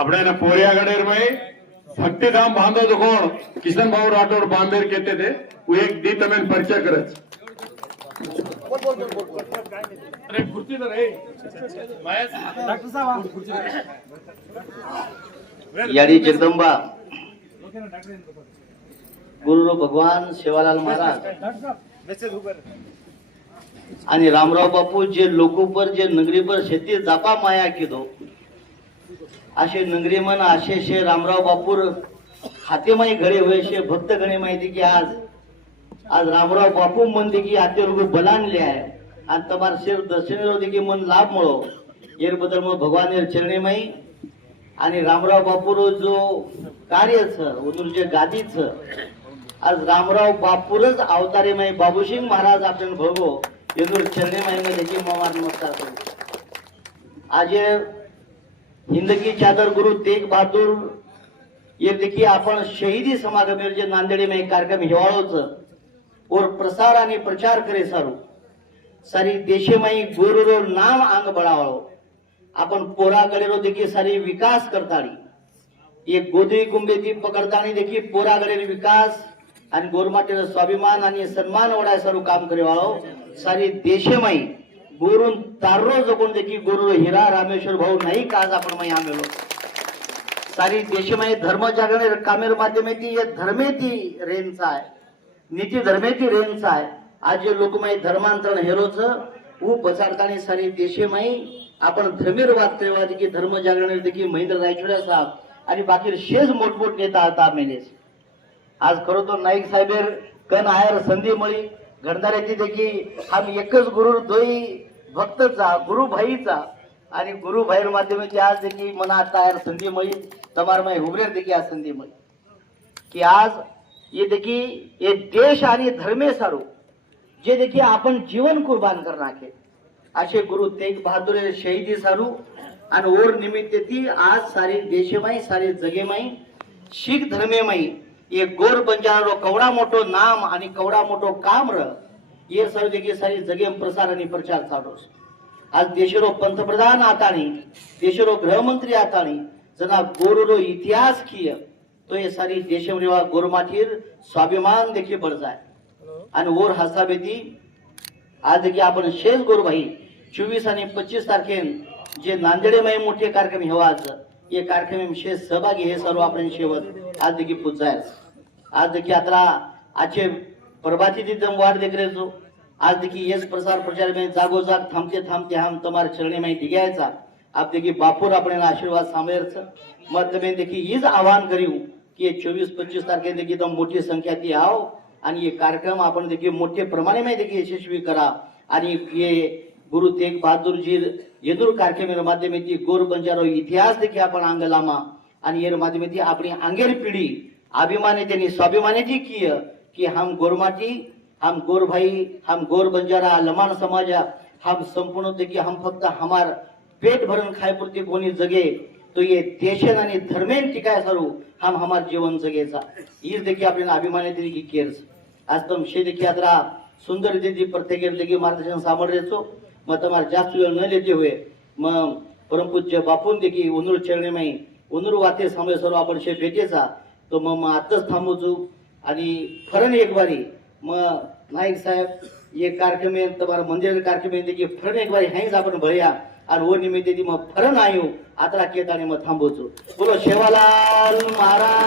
આપણે પોરિયાગઢેર में भक्तिधाम बांधो तो कौन किशन भाऊ राठौड़ बांधेर कहते थे वो एक दी तमें परिचय करे अरे कुर्सी तो रही डॉक्टर साहब यारी जगदंबा गुरु भगवान सेवालाल महाराज आणि रामराव बापू जे लोको पर जे नगरी पर शेती जापा माया कीधो असे नगरी मन असे शे रामराव बापूर हाते माई घडे होय शे भक्त गणे माहिती की आज रामराव बापू म्हणते की हाते लोक बलानले आहे आणि तमार शेर दर्शने होते की मन लाभ मळो येर बदल मग भगवान चरणे माई आणि रामराव बापूर जो कार्य छ जे गादी छ आज रामराव बापूरच अवतारे माई बाबूसिंग महाराज आपण भगो येदूर चरणे माई मध्ये की मवार नमस्कार करू आज हिंद की चादर गुरु तेग बहादुर ये देखिए आपण शहीदी समागम जे नांदेड़ी में कार्यक्रम हिवाळोच और प्रसार आणि प्रचार करे सारू सारी देशे में गुरुरो नाम अंग बढ़ावो आपण पोरागडे रो देखिए सारी विकास करताड़ी ये गोदी कुंभेती पकडतानी देखिए पोरागडे विकास आणि गोरमाटे स्वाभिमान आणि सन्मान ओढाय सारू काम करे वाळो सारी देशे में गुरु तारो जगून देखी गुरु हिरा रामेश्वर भाऊ नाही का आज आपण मग आमेलो सारी देशमय धर्म जागरण कामेर माध्यमेती ये धर्मेती रेंचा आहे नीती धर्मेती रेंचा आहे आज जे लोकमय धर्मांतरण हेरोच ऊ पचारतानी सारी देशमय आपण धर्मीर वाद केवा की धर्म जागरण देखी महेंद्र रायचुरा साहेब आणि बाकी शेज मोठमोठ नेता आता मेलेस आज खरो तो नाईक साहेबेर कन आयर संधी मळी गणदाऱ्याची देखी हम एकच गुरु दोई भक्तचा गुरु भाईचा आणि गुरु भाईर माध्यमाची आज देखी मना तयार संधी मळी तमार मै हुबरेर देखी आज संधी मळी की आज ये देखी ये देश आणि धर्मे सारू जे देखी आपण जीवन कुर्बान कर नाखे असे गुरु तेग बहादुर शहीदी सारू आणि ओर निमित्त ती आज सारी देशमाई सारी जगेमाई शीख धर्मेमाई ये गोर बंजारो कवडा मोठो नाम आणि कवडा मोठो काम र ये सर्व देखील सारी जगे प्रसार आणि प्रचार चालू आज देशरो पंतप्रधान आतानी देशरो गृहमंत्री आतानी जना गोरुरो इतिहास किय तो ये सारी देशमरेवा गोरमाठीर स्वाभिमान देखील बढ़ जाय आणि ओर हसाबेती आज देखील आपण शेष गोरभाई 24 आणि 25 तारखेन जे नांदेडे मै मोठे कार्यक्रम हेवाच ये कार्यक्रम शेष सहभागी हे सर्व आपण शेवट आज देखील पुजाय आज देखील आता आजचे प्रभाती तिथं वाढ देख रहे जो आज देखिए ये प्रसार प्रचार में जागोजाग थांबते थांबते हम तुम्हारे चरणी में टिकायचा आप देखिए बापूर अपने आशीर्वाद सामेरच मत में देखिए हीच आवाहन करू की 24-25 तारखे देखिए तो मोठी संख्या ती आओ आणि ये कार्यक्रम आपण देखिए मोठे प्रमाणे में देखिए यशस्वी करा आणि ये गुरु तेग बहादुर जी येदूर कार्यक्रम माध्यमेती गोर बंजारो इतिहास देखिए आपण अंगलामा आणि ये माध्यमेती अपनी अंगेर पिढी अभिमाने त्यांनी स्वाभिमानाची किय कि हम गोरमाटी हम गोर भाई हम गोर बंजारा लमाण समाज हम संपूर्ण देखिए हम फक्त हमार पेट भरण खाय पुरते कोणी जगे तो ये देशन आणि धर्मेन टिकाय सरू हम हमार जीवन जगेचा हीच देखिए आपल्याला अभिमान येते की केअर्स आज तुम शे देखिए आता सुंदर देखिए प्रत्येक देखिए मार्गदर्शन सामोरेचो मग तुम्हाला जास्त वेळ न लेते हुए मग परमपूज्य बापून देखिए उनूर चरणे माई उनूर वाते सामोरे सर्व आपण शे भेटेचा तो मग आताच थांबवचू आणि फरन एक बारी मग नाईक साहेब ये कार्यक्रम तुम्हारा मंदिर कार्यक्रम देखिए फरन एक बारी हाईच आपण भळया आणि वो निमित्त मग फरन आयो आता केताने मग थांबवचू बोलो शेवालाल महाराज